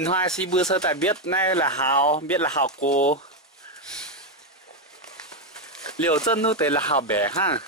điện thoại si bữa sơ tại biết này là hào biết là hào cô liệu chân nó tới là hào bẻ ha.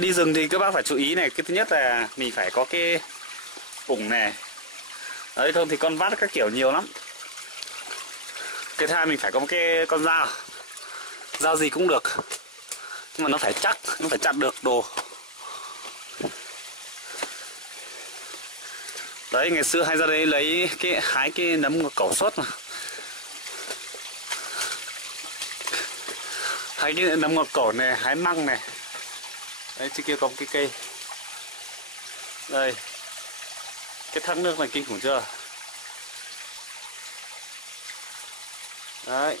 Đi rừng thì các bác phải chú ý này, cái thứ nhất là mình phải có cái ủng này, đấy không thì con vắt các kiểu nhiều lắm. Cái thứ hai mình phải có một cái con dao gì cũng được, nhưng mà nó phải chắc, nó phải chặt được đồ. Đấy ngày xưa hay ra đây lấy hái cái nấm cẩu suốt mà, hái cái nấm ngọc cẩu này, hái măng này. Đấy, trên kia có một cái cây. Đây. Cái thác nước này kinh khủng chưa? Đấy.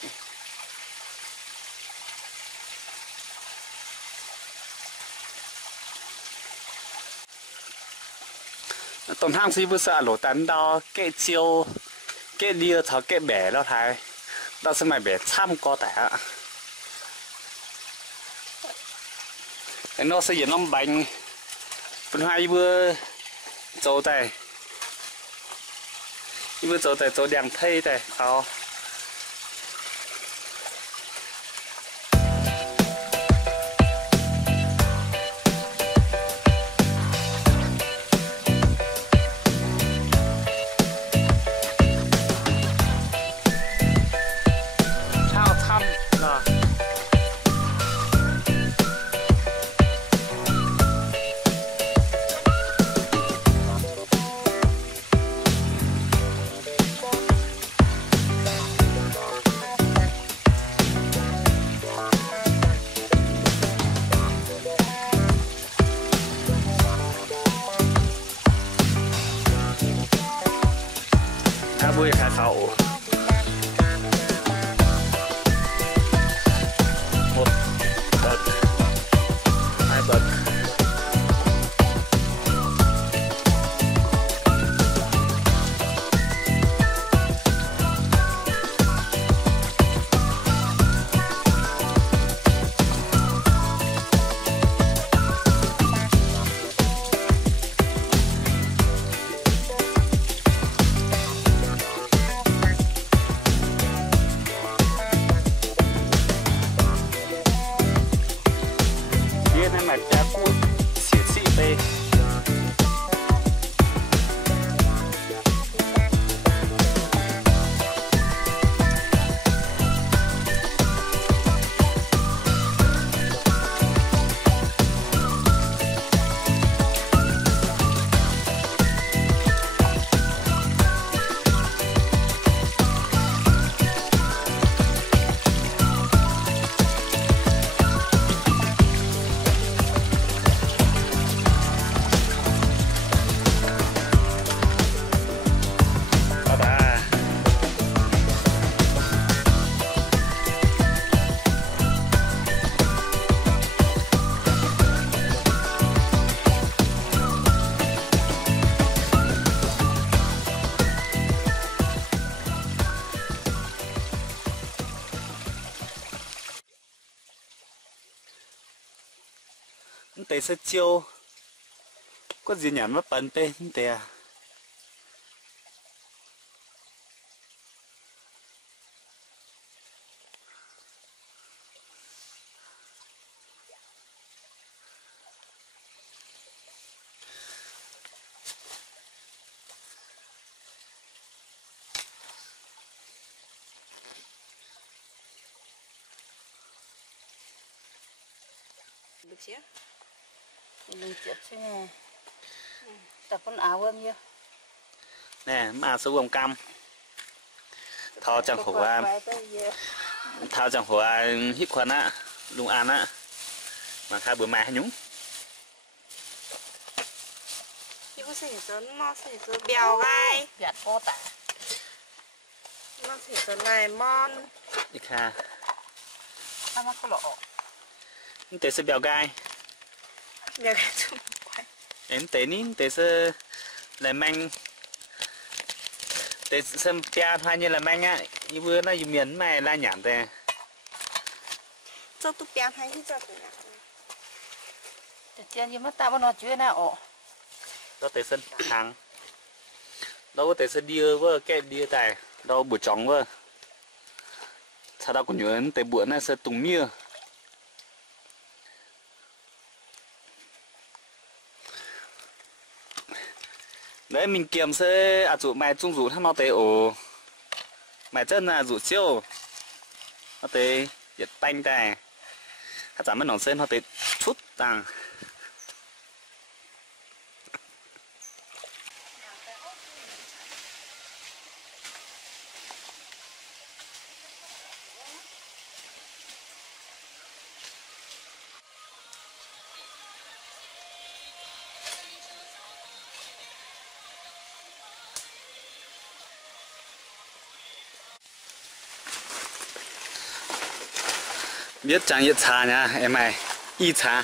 Tổng hang si bữa sợ lỗ tán đó cái chiêu cái đia thở cái bẻ đó thái. Đó sẽ mày bẻ chăm có tẻ. Nó sẽ diễn nó bánh phần hai bữa chỗ này bữa chỗ này chỗ đèn thay này đó. Vui khai khẩu một bậc, hai bậc. tế sẽ chiêu có gì nhắn mất bắn tên tè được chưa? Đừng chết chứ nè. Tập con áo em chưa? nè mà số gồm cam thao chẳng khổ thao chẳng khổ hít khuẩn á lùng ăn á mà khai bữa mai nhúng chứ có thể dẫn nó sẽ dẫn bèo gai gạt cô tả nó sẽ dẫn này mon đi kha nó mắc có lộ tế sẽ bèo gai bèo gai chung quay em tế nín tế sẽ là manh tế xem pia hoa như là manh á như vừa nó dùng miến mày la nhảm tè cho tụi bèo hay chứ cho tụi nào tự nhiên như mất ta bao nó chưa nào ổ đó tế sân hàng đâu có tế sẽ đưa với cái đưa tài đâu buổi trống với sao đâu có nhớ tế bữa này sẽ tùng mưa đấy mình kiếm sẽ dụ mày trung dụ thăm nó tế ổ mày chân là dụ chiêu nó tế giật tanh tài hắn giảm mất nòng sen nó tế chút tăng biết chẳng nhiệt trà nha em này y trà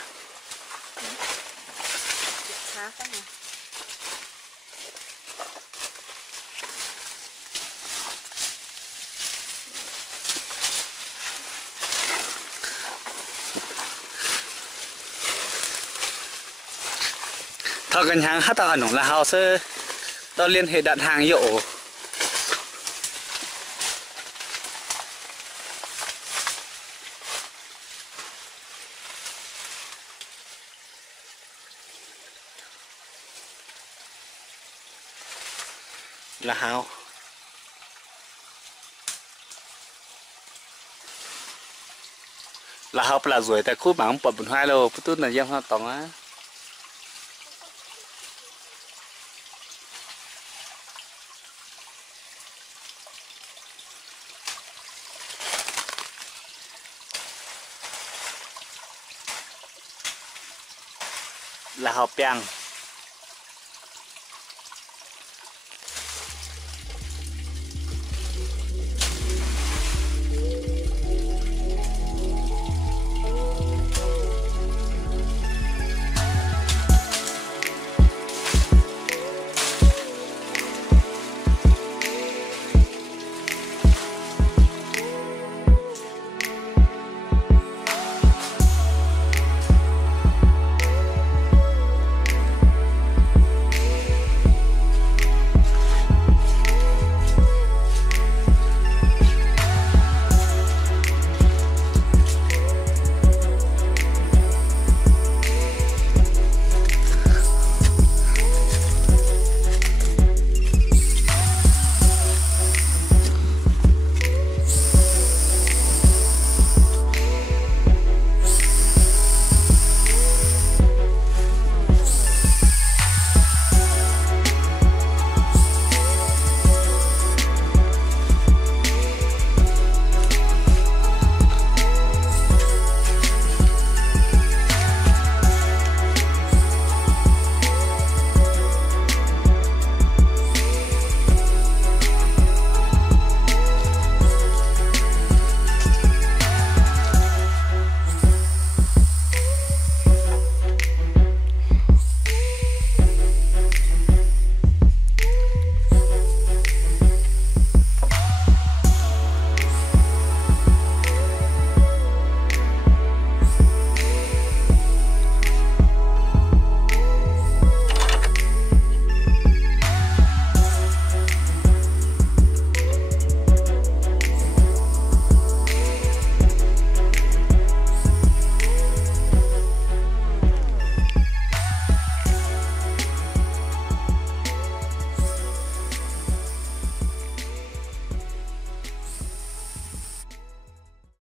xá cái này thọ gần hàng hát tao nổng là hào sơ đó liên hệ đặt hàng hiệu là hào là học là rồi tại khu bảng bật bẩn hoa lô tốt là dân hoa tổng á là học bèng